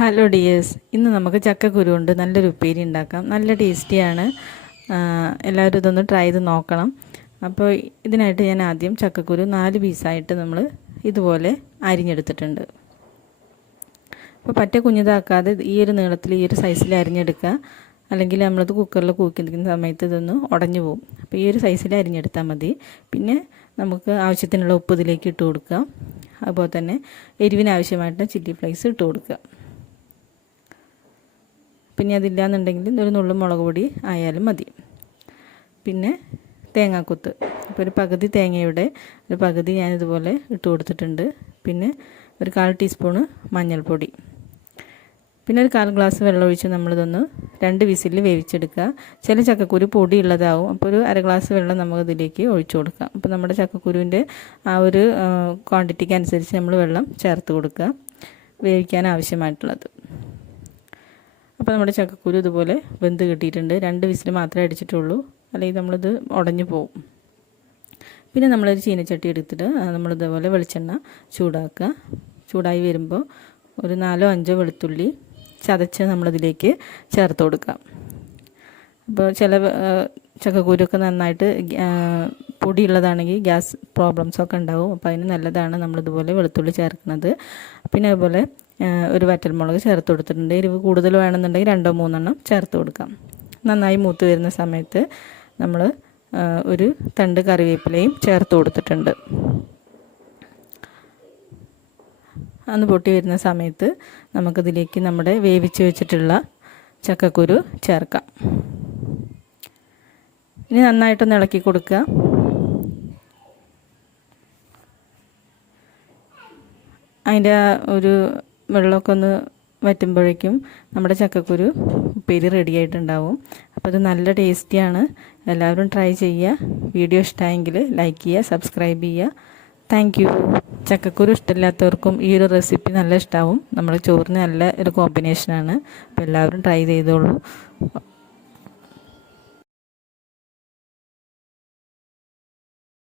Hello dears ഇന്ന് നമുക്ക് ചക്കക്കുരു കൊണ്ട് നല്ലൊരു ഉപ്പേരി ഉണ്ടാക്കാം. നല്ല ടേസ്റ്റിയാണ് എല്ലാവരും ഇതൊന്ന് ട്രൈ ചെയ്ത് നോക്കണം. അപ്പോൾ ഇതിനായിട്ട് ഞാൻ ആദ്യം ചക്കക്കുരു നാല് പീസായിട്ട് നമ്മൾ ഇതുപോലെ അരിഞ്ഞെടുത്തിട്ടുണ്ട്. അപ്പോൾ പറ്റ കുഞ്ഞിതാക്കാതെ ഈ ഒരു നീളത്തിൽ ഈ ഒരു സൈസിൽ അരിഞ്ഞെടുക്കുക. അല്ലെങ്കിൽ നമ്മളത് കുക്കറിൽ കൂക്കിക്കുന്ന സമയത്ത് ഇതൊന്ന് ഉടഞ്ഞു പോകും അപ്പോൾ ഈ ഒരു സൈസിൽ അരിഞ്ഞെടുത്താൽ മതി. പിന്നെ നമുക്ക് ആവശ്യത്തിനുള്ള ഉപ്പ് ഇതിലേക്ക് ഇട്ട് കൊടുക്കുക അതുപോലെ തന്നെ എരിവിനാവശ്യമായിട്ടുള്ള ചില്ലി ഫ്ലേക്സ് ഇട്ട് കൊടുക്കുക. പിന്നെ അതില്ലാന്നുണ്ടെങ്കിൽ ഒരു നുള്ളു മുളക് പൊടി ആയാലും മതി. പിന്നെ തേങ്ങാക്കൊത്ത്. ഇപ്പോൾ ഒരു പകുതി തേങ്ങയുടെ ഒരു പകുതി ഞാനിതുപോലെ ഇട്ട് കൊടുത്തിട്ടുണ്ട്. പിന്നെ ഒരു കാൽ ടീസ്പൂണ് മഞ്ഞൾപ്പൊടി. പിന്നെ ഒരു കാൽ ഗ്ലാസ് വെള്ളം ഒഴിച്ച് നമ്മളിതൊന്ന് രണ്ട് വിസിലിൽ വേവിച്ചെടുക്കുക. ചില ചക്കക്കുരു പൊടി ഉള്ളതാവും അപ്പോൾ ഒരു അര ഗ്ലാസ് വെള്ളം നമുക്ക് ഇതിലേക്ക് ഒഴിച്ചു കൊടുക്കാം. അപ്പോൾ നമ്മുടെ ചക്കക്കുരുവിന്റെ ആ ഒരു ക്വാണ്ടിറ്റിക്ക് അനുസരിച്ച് നമ്മൾ വെള്ളം ചേർത്ത് കൊടുക്കുക. വേവിക്കാൻ ആവശ്യമായിട്ടുള്ളത്. അപ്പോൾ നമ്മുടെ ചക്കക്കുരു ഇതുപോലെ വെന്ത് കിട്ടിയിട്ടുണ്ട്. രണ്ട് വിസിൽ മാത്രമേ അടിച്ചിട്ടുള്ളൂ. അല്ലെങ്കിൽ നമ്മളിത് ഉടഞ്ഞു പോകും പിന്നെ നമ്മളൊരു ചീനച്ചട്ടി എടുത്തിട്ട് നമ്മളിതുപോലെ വെളിച്ചെണ്ണ ചൂടാക്കുക. ചൂടായി വരുമ്പോൾ ഒരു നാലോ അഞ്ചോ വെളുത്തുള്ളി ചതച്ച് നമ്മളതിലേക്ക് ചേർത്ത് കൊടുക്കാം അപ്പോൾ ചില ആ, നന്നായിട്ട് പൊടിയുള്ളതാണെങ്കിൽ ഗ്യാസ് പ്രോബ്ലംസ് ഒക്കെ ഉണ്ടാവും. അപ്പോൾ അതിന് നല്ലതാണ് നമ്മളിതുപോലെ വെളുത്തുള്ളി ചേർക്കുന്നത്. പിന്നെ അതുപോലെ ഒരു വറ്റൽമുളക് ചേർത്ത് കൊടുത്തിട്ടുണ്ട്. എരിവ് കൂടുതൽ വേണമെന്നുണ്ടെങ്കിൽ രണ്ടോ മൂന്നെണ്ണം ചേർത്ത് കൊടുക്കാം. നന്നായി മൂത്ത് വരുന്ന സമയത്ത് നമ്മൾ ഒരു തണ്ട് കറിവേപ്പിലയും ചേർത്ത് കൊടുത്തിട്ടുണ്ട്. അന്ന് പൊട്ടി വരുന്ന സമയത്ത് നമുക്കിതിലേക്ക് നമ്മുടെ വേവിച്ച് വെച്ചിട്ടുള്ള ചക്കക്കുരു ചേർക്കാം. ഇനി നന്നായിട്ടൊന്ന് ഇളക്കി കൊടുക്കുക. അതിന്റെ ഒരു വെള്ളമൊക്കെ ഒന്ന് വറ്റുമ്പോഴേക്കും നമ്മുടെ ചക്കക്കുരു ഉപ്പേരി റെഡി ആയിട്ടുണ്ടാവും. അപ്പോൾ ഇത് നല്ല ടേസ്റ്റിയാണ് എല്ലാവരും ട്രൈ ചെയ്യുക. വീഡിയോ ഇഷ്ടമായെങ്കിൽ ലൈക്ക് ചെയ്യുക സബ്സ്ക്രൈബ് ചെയ്യുക. താങ്ക് യു ചക്കക്കുരു ഇഷ്ടമില്ലാത്തവർക്കും ഈ ഒരു റെസിപ്പി നല്ല ഇഷ്ടമാവും നമ്മൾ ചോറിന് നല്ല ഒരു കോമ്പിനേഷനാണ് അപ്പോൾ എല്ലാവരും ട്രൈ ചെയ്തോളൂ.